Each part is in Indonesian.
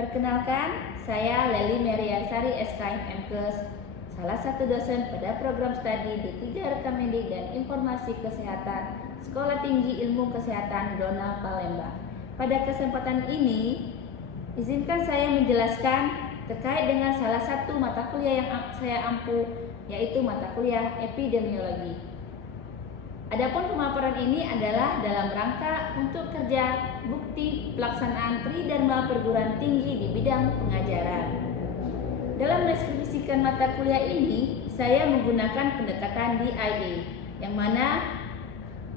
Perkenalkan, saya Leli Meriasari SKM MKes, salah satu dosen pada program studi D3 Rekam Medik dan Informasi Kesehatan Sekolah Tinggi Ilmu Kesehatan Dona Palembang. Pada kesempatan ini, izinkan saya menjelaskan terkait dengan salah satu mata kuliah yang saya ampu, yaitu mata kuliah epidemiologi. Adapun pemaparan ini adalah dalam rangka untuk kerja bukti pelaksanaan Tridharma Perguruan Tinggi di bidang pengajaran. Dalam mendeskripsikan mata kuliah ini, saya menggunakan pendekatan DIA, yang mana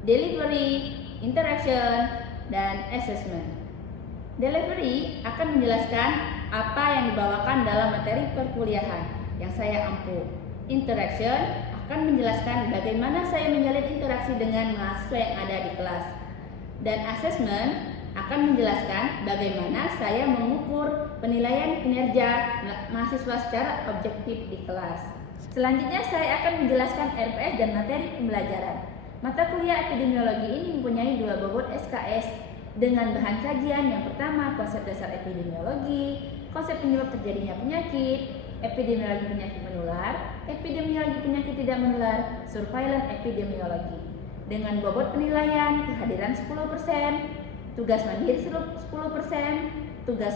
delivery, interaction, dan assessment. Delivery akan menjelaskan apa yang dibawakan dalam materi perkuliahan yang saya ampu. Interaction akan menjelaskan bagaimana saya menjalin interaksi dengan mahasiswa yang ada di kelas. Dan assessment akan menjelaskan bagaimana saya mengukur penilaian kinerja mahasiswa secara objektif di kelas. Selanjutnya saya akan menjelaskan RPS dan materi pembelajaran. Mata kuliah epidemiologi ini mempunyai 2 bobot SKS dengan bahan kajian. Yang pertama, konsep dasar epidemiologi, konsep penyebab terjadinya penyakit, epidemiologi penyakit menular, epidemiologi penyakit tidak menular, surveillance epidemiologi. Dengan bobot penilaian, kehadiran 10%, tugas mandiri 10%, tugas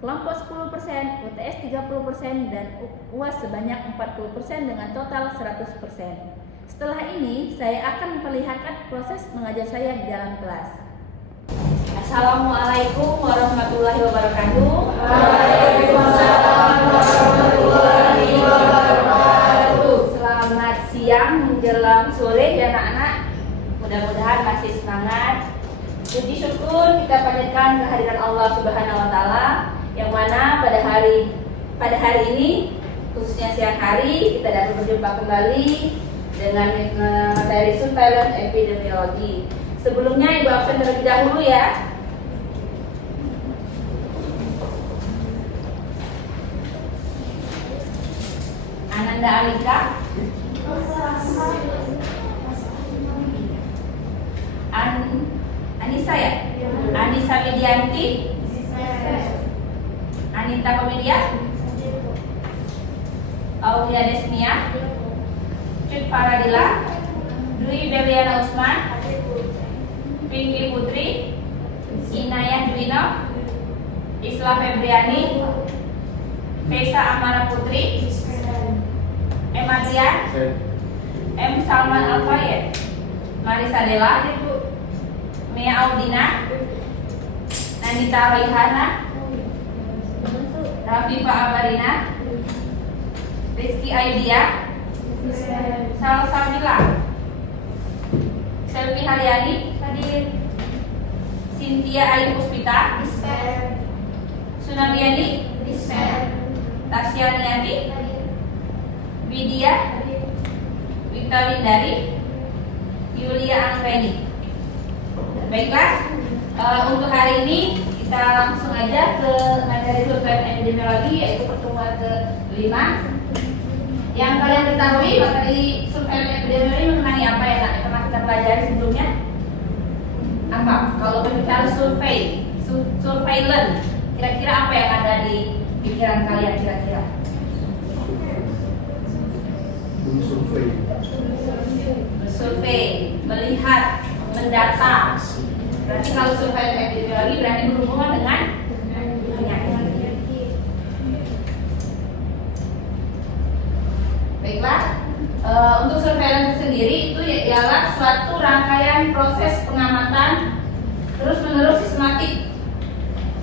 kelompok 10%, UTS 30%, dan UAS sebanyak 40% dengan total 100%. Setelah ini, saya akan memperlihatkan proses mengajar saya di dalam kelas. Assalamualaikum warahmatullahi wabarakatuh. Waalaikumsalam warahmatullahi wabarakatuh. Selamat siang menjelang sore ya anak-anak. Mudah-mudahan masih semangat. Puji syukur kita panjatkan kehadiran Allah Subhanahu wa taala yang mana pada hari ini khususnya siang hari kita dapat berjumpa kembali dengan materi surveillance epidemiologi. Sebelumnya Ibu absen terlebih dahulu ya. Ananda Alika, Anissa ya, Anissa Widianti, Anita Komedia, Aulia Desmia, Cut Paradila, Dwi Beliana Usman, Pinky Putri, Inayah Dwino, Isla Febriani, Fesa Amara Putri, Emadian, M. Salman Al-Fayed, Marisa Dela, Mia Audina, Nandita Raihana, Rafifa Abarina, Rizky Aidia, Salsabila, Selvi Haryani, Cynthia Ayu Puspita, Sunabiani, Tasya Niati, Widya, Wita Windari, Yulia Anggreni. Baiklah, untuk hari ini kita langsung aja ke materi surveillance epidemiologi, yaitu pertemuan ke-5. Yang kalian ketahui materi surveillance epidemiologi mengenai apa ya nak? Pernah kita pelajari sebelumnya? Apa? Kalau berbicara surveillance, kira-kira apa yang ada di pikiran kalian kira-kira? Survei, melihat, mendata. Berarti kalau surveillance epidemiologi berarti berhubungan dengan penyakit. Baiklah, untuk surveillance sendiri itu ialah suatu rangkaian proses pengamatan terus-menerus sistematik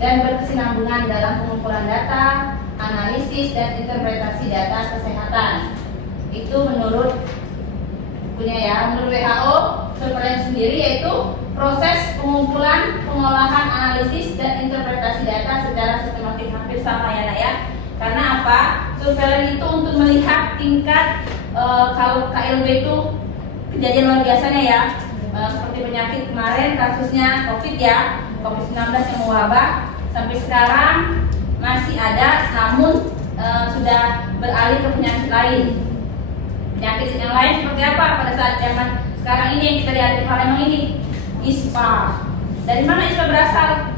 dan berkesinambungan dalam pengumpulan data, analisis, dan interpretasi data kesehatan. Itu menurut menurut WHO, surveillance sendiri yaitu proses pengumpulan, pengolahan, analisis, dan interpretasi data secara sistematik. Hampir sama ya nak ya. Karena apa? Surveillance itu untuk melihat tingkat kalau KLB itu kejadian luar biasanya ya, seperti penyakit kemarin kasusnya COVID ya, COVID-19 yang mewabah sampai sekarang masih ada, namun sudah beralih ke penyakit lain. Penyakit yang lain seperti apa pada saat zaman sekarang ini yang kita lihat di Palembang ini? ISPA. Dari mana ISPA berasal?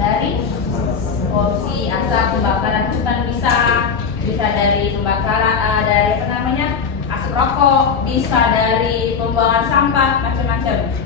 Dari korupsi, asap, pembakaran hutan bisa dari pembakaran dari asap rokok, bisa dari pembuangan sampah, macam-macam.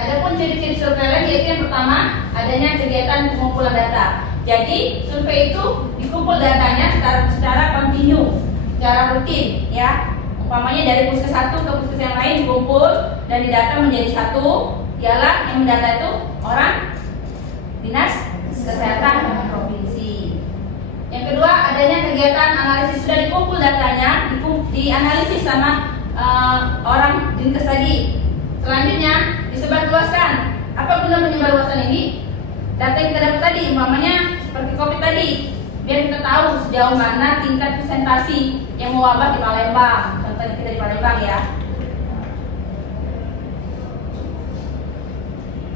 Adapun ciri-ciri surveillance yaitu yang pertama, adanya kegiatan pengumpulan data. Jadi survei itu dikumpul datanya secara kontinu, secara rutin, ya. Umpamanya dari puskes satu ke puskes yang lain dikumpul dan didata menjadi satu. Ialah yang mendata itu orang dinas kesehatan provinsi. Yang kedua, adanya kegiatan analisis, sudah dikumpul datanya, dianalisis sama orang dinkes tadi. Selanjutnya disebarluaskan. Apa guna menyebarluaskan ini? Data yang kita dapat tadi, umpamanya seperti COVID tadi, biar kita tahu sejauh mana tingkat presentasi yang mewabah di Palembang. Contohnya kita di Palembang, ya.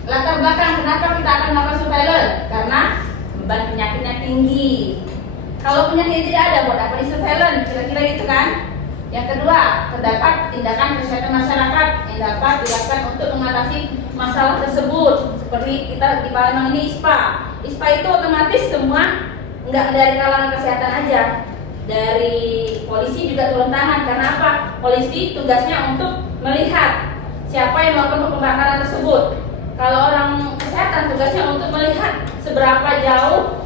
Latar belakang kenapa kita akan melakukan surveillance? Karena beban penyakitnya tinggi. Kalau penyakit tidak ada, buat apa di surveillance? Kira-kira itu kan. Yang kedua, terdapat tindakan kesehatan masyarakat yang dapat dilakukan untuk mengatasi masalah tersebut. Seperti kita di Palembang ini ISPA. ISPA itu otomatis semua, nggak dari kalangan kesehatan aja, dari polisi juga turun tangan. Karena apa? Polisi tugasnya untuk melihat siapa yang melakukan pembakaran tersebut. Kalau orang kesehatan tugasnya untuk melihat seberapa jauh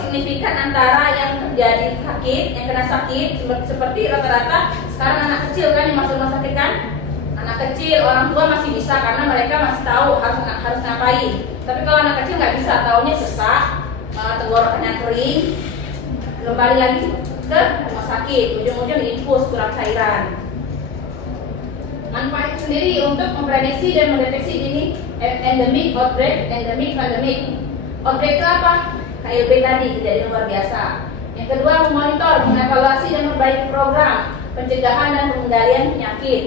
signifikan antara yang terjadi sakit, yang kena sakit, seperti rata-rata sekarang anak kecil kan yang masuk rumah sakit kan, anak kecil, orang tua masih bisa karena mereka masih tahu harus ngapain. Tapi kalau anak kecil nggak bisa, taunya sesak, tenggorokannya kering, kembali lagi ke rumah sakit, ujung-ujung diinfus kurang cairan. Manfaat sendiri untuk memprediksi dan mendeteksi dini endemik, outbreak, endemik, pandemik. Outbreak itu apa? KLB tadi, kejadian luar biasa. Yang kedua, memonitor, mengevaluasi dan memperbaiki program pencegahan dan pengendalian penyakit.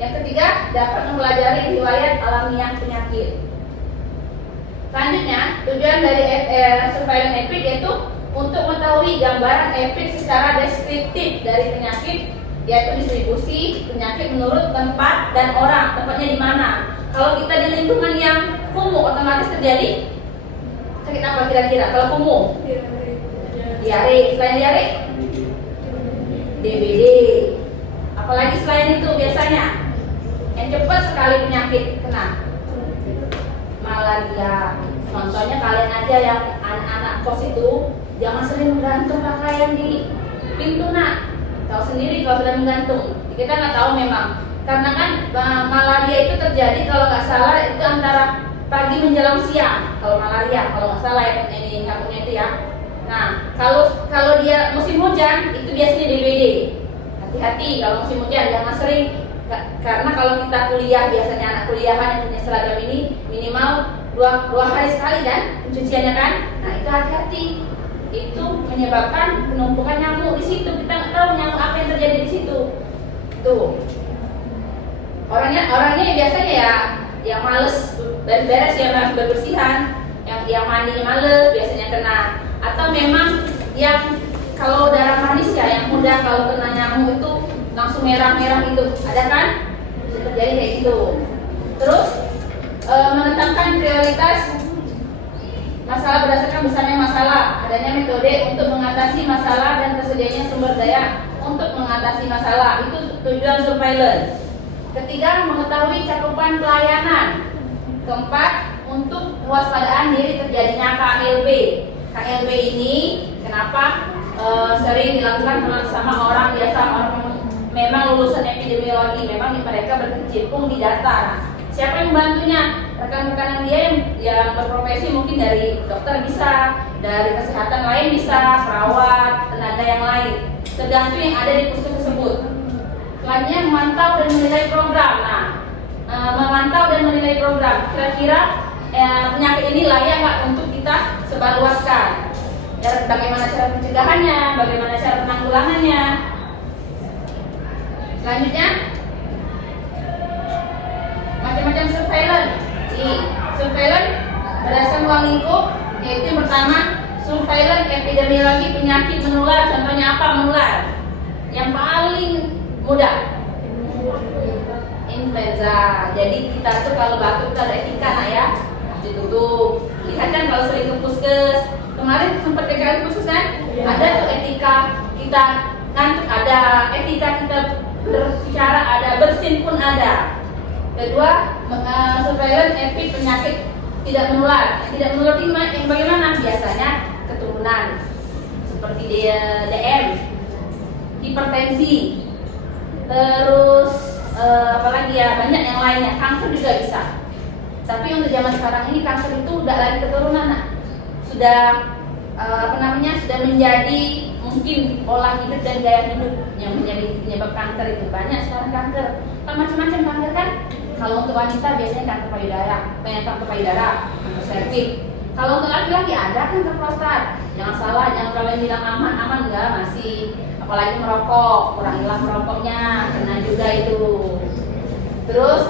Yang ketiga, dapat mempelajari riwayat alamiah penyakit. Selanjutnya, tujuan dari surveillance EPID yaitu untuk mengetahui gambaran EPID secara deskriptif dari penyakit, yaitu distribusi penyakit menurut tempat dan orang, tempatnya di mana. Kalau kita di lingkungan yang kumuh, otomatis terjadi sakit apa kira-kira? Kalau kumuh, diare. Selain diare, DBD. Apalagi selain itu biasanya yang cepat sekali penyakit kena, malaria. Contohnya kalian aja yang anak-anak kos itu jangan sering menggantung pakaian di pintu, nak. Tahu sendiri kalau sudah menggantung. Kita nggak tahu memang, karena kan malaria itu terjadi kalau nggak salah itu antara pagi menjelang siang. Kalau malaria, kalau nggak salah ya, ini kampungnya itu ya. Nah, kalau dia musim hujan itu biasanya DBD. Hati-hati kalau musim hujan, jangan sering. Karena kalau kita kuliah, biasanya anak kuliahan yang punya seragam ini minimal dua hari sekali kan pencuciannya kan. Nah itu hati-hati, itu menyebabkan penumpukan nyamuk di situ. Kita nggak tahu nyamuk apa yang terjadi di situ. Tuh orangnya biasanya ya yang males beres ya, males berbersihan, yang mandinya males biasanya kena. Atau memang yang kalau darah manis ya, yang muda kalau kena nyamuk itu langsung merah-merah itu, ada kan? Bisa terjadi kayak gitu. Terus menetapkan prioritas masalah berdasarkan besarnya masalah, adanya metode untuk mengatasi masalah dan tersedianya sumber daya untuk mengatasi masalah. Itu tujuan surveillance. Ketiga, mengetahui cakupan pelayanan. Keempat, untuk kewaspadaan diri terjadinya KLB. KLB ini kenapa sering dilakukan sama orang biasa, orang memang lulusan epidemiologi, memang mereka berkecimpung di data. Siapa yang membantunya? Rekan-rekan dia yang berprofesi, mungkin dari dokter bisa, dari kesehatan lain bisa, perawat, tenaga yang lain, tergantung yang ada di puskes tersebut. Selanjutnya memantau dan menilai program. Nah, memantau dan menilai program. Kira-kira penyakit ini layak nggak untuk kita sebarluaskan? Bagaimana cara pencegahannya? Bagaimana cara penanggulangannya? Selanjutnya, macam-macam surveillance. Surveillance berdasarkan ruang lingkup, yaitu yang pertama surveillance epidemiologi penyakit menular. Contohnya apa menular? Yang paling mudah, influenza. Jadi kita tuh kalau batuk itu ada etika nak ya, harus ditutup. Lihat kan kalau sering ke puskes, kemarin sempat DKI khusus kan, ada tuh etika kita ngantuk, ada etika kita berbicara, ada bersin pun ada. Kedua, surveillance epic penyakit tidak menular. Tidak menular itu yang bagaimana? Biasanya keturunan seperti DM, hipertensi, terus apalagi ya, banyak yang lainnya, kanker juga bisa. Tapi untuk zaman sekarang ini kanker itu udah lagi keturunan, nah. Sudah sudah menjadi mungkin pola hidup dan gaya hidup yang menjadi penyebab kanker itu. Banyak sekarang kanker, macam-macam kanker kan. Kalau untuk wanita biasanya kanker payudara, kanker serviks. Kalau untuk laki-laki ada kanker prostat. Jangan salah, jangan kalian bilang aman enggak, masih. Apalagi merokok, kurangilah merokoknya, kena juga itu. Terus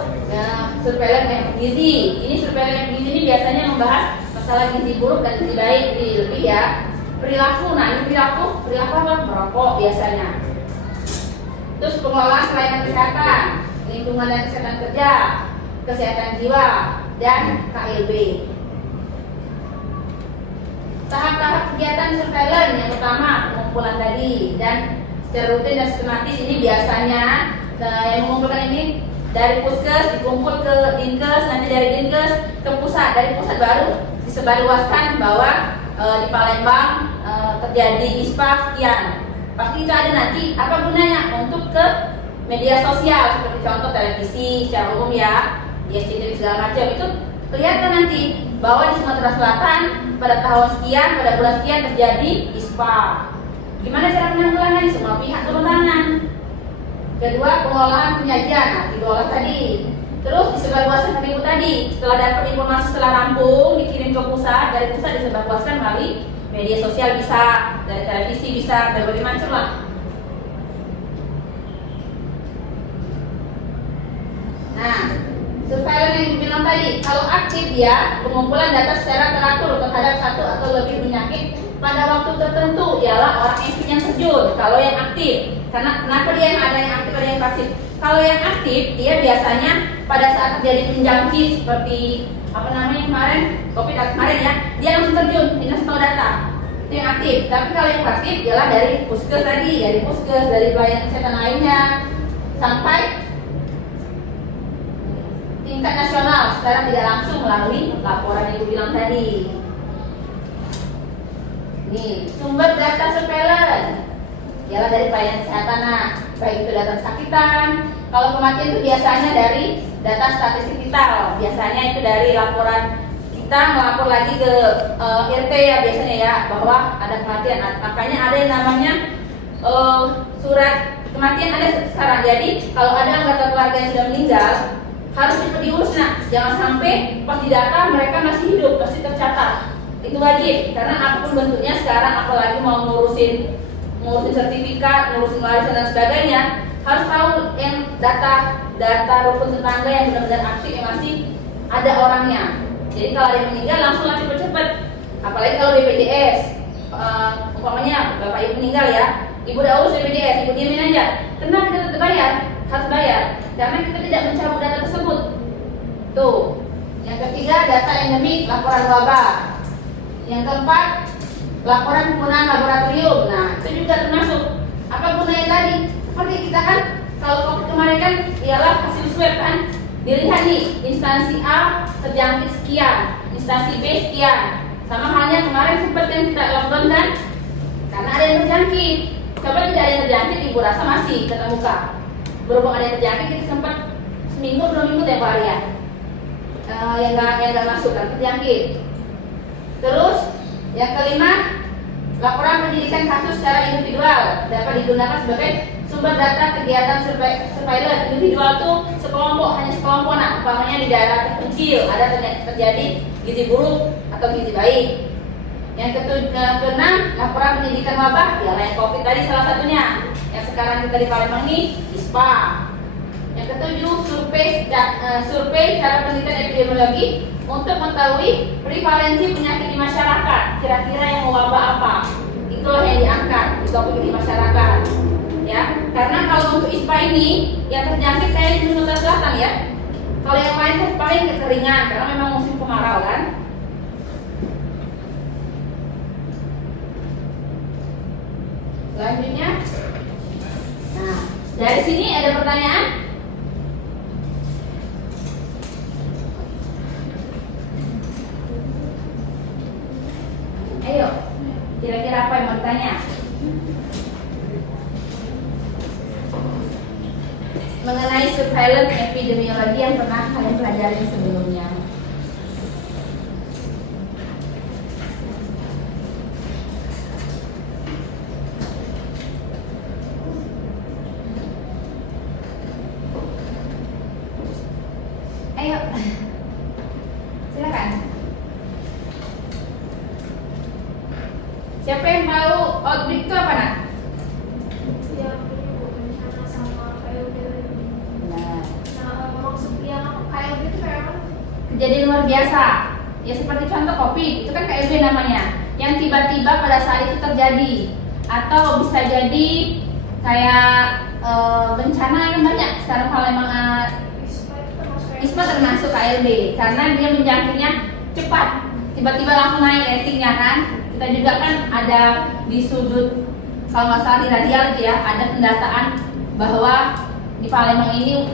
surveillance gizi. Ini surveillance gizi ini biasanya membahas masalah gizi buruk dan gizi baik, lebih ya. Perilaku, nah ini perilaku apa? Merokok biasanya. Terus pengelolaan pelayanan kesehatan, lingkungan dan kesehatan kerja, kesehatan jiwa, dan KLB. Tahap-tahap kegiatan surveillance yang pertama pengumpulan tadi, dan secara rutin dan sistematis ini biasanya yang mengumpulkan ini dari puskes dikumpul ke dinkes, nanti dari dinkes ke pusat, dari pusat baru disebarluaskan bahwa di Palembang terjadi ISPA sekian. Pasti itu ada nanti apa gunanya untuk ke media sosial seperti contoh televisi secara umum ya, di SCTV segala macam itu kelihatan nanti bahwa di Sumatera Selatan pada tahun sekian, pada bulan sekian terjadi ISPA. Gimana cara penanggulangannya? Semua pihak turun tangan. Kedua, pengelolaan penyajian, nah diolah tadi. Terus disebarluaskan ke ibu tadi. Setelah dapat informasi setelah rampung, dikirim ke pusat, dari pusat disebarluaskan melalui media sosial bisa, dari televisi bisa, berbagai macam lah. Nah, surveillance yang bilang tadi, kalau aktif ya, pengumpulan data secara teratur terhadap satu atau lebih penyakit pada waktu tertentu ialah orang yang terjun. Kalau yang aktif, karena kenapa dia yang ada yang aktif, ada yang pasif? Kalau yang aktif, dia biasanya pada saat terjadi penjangkit seperti kemarin COVID kemarin ya, dia langsung terjun, ini tahu data. Itu yang aktif. Tapi kalau yang pasif ialah dari puskes tadi, dari pelayanan kesehatan lainnya sampai tingkat nasional, sekarang tidak langsung melalui laporan yang ibu bilang tadi. Nih, sumber data surveillance ialah dari pelayanan kesehatan, nah, baik itu data kesakitan. Kalau kematian itu biasanya dari data statistik vital, biasanya itu dari laporan kita melapor lagi ke RT ya biasanya ya, bahwa ada kematian. Makanya ada yang namanya surat kematian ada sekarang. Jadi kalau ada anggota keluarga yang sudah meninggal harus diurus, nah, jangan sampai pas di data mereka masih hidup, pasti tercatat. Itu wajib, karena apapun bentuknya sekarang, apalagi mau ngurusin sertifikat, ngurusin warisan dan sebagainya, harus tahu yang data rukun tetangga yang benar-benar aktif, yang masih ada orangnya. Jadi kalau ada yang meninggal langsung lah cepet-cepet. Apalagi kalau BPJS, umpamanya bapak ibu meninggal ya, ibu udah urus BPJS, ibu diamin aja. Kenapa kita tetap bayar? Harus bayar, karena kita tidak mencabut data tersebut. Tuh. Yang ketiga, data endemik, laporan wabah. Yang keempat, laporan penggunaan laboratorium. Nah, itu juga termasuk. Apa gunanya tadi? Seperti kita kan, kalau COVID kemarin kan ialah hasil swab kan, dilihat nih, instansi A terjangkit sekian, instansi B sekian. Sama halnya kemarin sempat yang kita lockdown kan, karena ada yang terjangkit. Coba tidak ada yang terjangkit, ibu rasa masih ketemukan. Berhubung ada yang terjangkit, kita sempat seminggu, 2 minggu tempoh hari ya, yang nggak masuk kan terjangkit. Terus yang kelima, laporan penyidikan kasus secara individual dapat digunakan sebagai sumber data kegiatan surveillance. Individual itu hanya sekelompok, nah, umpamanya di daerah terpencil ada terjadi gizi buruk atau gizi baik. Yang keenam, laporan penyidikan wabah, ya yang COVID tadi salah satunya. Yang sekarang kita di Palembang ini ISPA. Yang ketujuh, survei cara penelitian epidemiologi untuk mengetahui prevalensi penyakit di masyarakat, kira-kira yang mewabah apa. Itulah yang diangkat di topik di masyarakat. ya. Karena kalau untuk ISPA ini yang terjangkit kayak di Nusa Selatan ya. Kalau yang lain tuh paling kekeringan karena memang musim kemarau kan. Selanjutnya, nah dari sini ada pertanyaan. Ayo, kira-kira apa yang mau ditanya? Mengenai surveillance epidemiologi yang pernah kalian pelajari sebelumnya. Ayo, silakan. Siapa yang tahu outbreak itu apa nak? Yang ini bu, bencana sama KLB. Nah, Maksud yang KLB itu kayak apa? kejadian luar biasa. Ya seperti contoh COVID, itu kan KLB namanya. Yang tiba-tiba pada saat itu terjadi. Atau bisa jadi kayak bencana yang banyak. Sekarang Palembang ISPA itu termasuk ISPA termasuk KLB karena dia menjangkitnya cepat. Tiba-tiba langsung naik ratingnya kan. Kita juga kan ada di sudut, kalau nggak salah di radial itu ya, ada pendataan bahwa di Palembang ini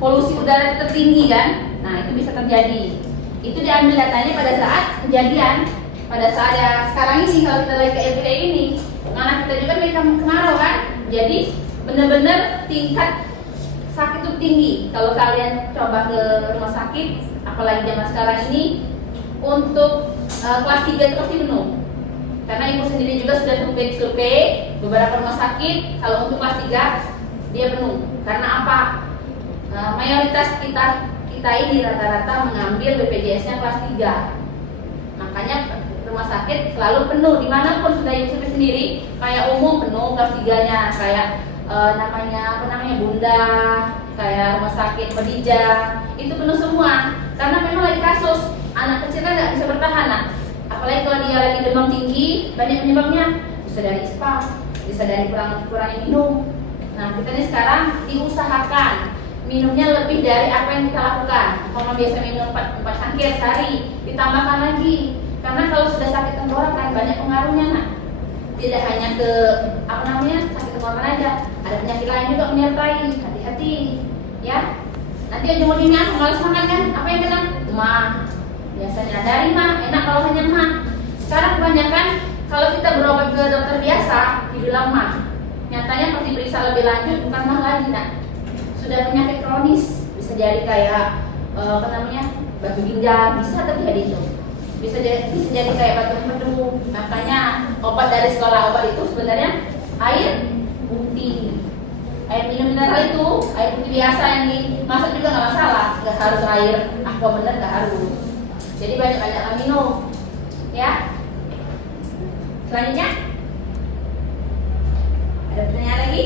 polusi udara tertinggi kan. Nah itu bisa terjadi. Itu diambil datanya pada saat kejadian, pada saat ya sekarang ini kalau kita lagi ke FPD ini, mana kita juga di kemarau kan. Jadi benar-benar tingkat sakit itu tinggi. Kalau kalian coba ke rumah sakit, apalagi zaman sekarang ini, untuk kelas 3 itu pasti penuh. Karena ibu sendiri juga sudah survei beberapa rumah sakit, kalau untuk kelas 3 dia penuh. Karena apa? Mayoritas kita ini rata-rata mengambil BPJS-nya kelas 3. Makanya rumah sakit selalu penuh dimanapun sudah ibu survei sendiri, kayak umum penuh kelas 3-nya, kayak Bunda, kayak rumah sakit Medija, itu penuh semua. Karena memang lagi kasus, anak kecil kan nggak bisa bertahan, nah. Apalagi kalau dia lagi demam tinggi, banyak penyebabnya. Bisa dari ISPA, bisa dari kurang minum. Nah kita ini sekarang diusahakan minumnya lebih dari apa yang kita lakukan. Kalau biasa minum 4 cangkir sehari, ditambahkan lagi. Karena kalau sudah sakit tenggorokan banyak pengaruhnya, nah. Tidak hanya ke sakit tenggorokan aja, ada penyakit lain juga menyertai. Hati-hati, ya. Nanti ujung-ujungnya malas makan kan? Apa yang kena? Mah. Biasanya dari mah, enak kalau hanya mah. Sekarang kebanyakan kalau kita berobat ke dokter biasa dibilang mah. Nyatanya pas diperiksa lebih lanjut bukan mah lagi, nah. Sudah penyakit kronis, bisa jadi kayak batu ginjal, bisa terjadi itu. Bisa jadi kayak batu empedu. Makanya obat dari sekolah obat itu sebenarnya air putih. Air minum mineral itu air putih biasa yang dimasak juga nggak masalah, nggak harus air aqua, bener nggak harus. Jadi banyak-banyak minum, ya. Selanjutnya ada pertanyaan lagi?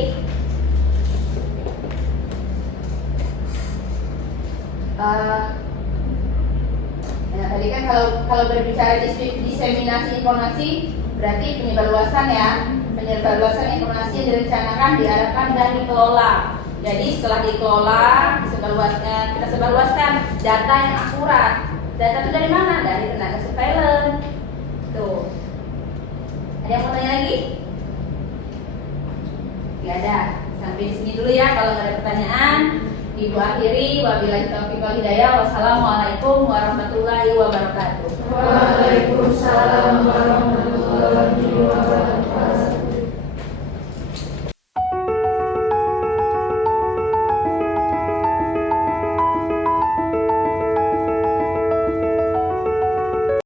Nah, tadi kan kalau berbicara diseminasi informasi berarti penyebarluasan ya. Penyebarluasan informasi yang direncanakan, diarahkan dan dikelola. Jadi setelah dikelola, kita sebarluaskan data yang akurat. Data itu dari mana? Dari tenaga surveillance. Tuh. Ada yang mau tanya lagi? Tidak ada. Sampai di sini dulu ya. Kalau nggak ada pertanyaan, Ibu akhiri. Wabillahi taufiq wal hidayah. Wassalamualaikum warahmatullahi wabarakatuh. Waalaikumsalam warahmatullahi wabarakatuh.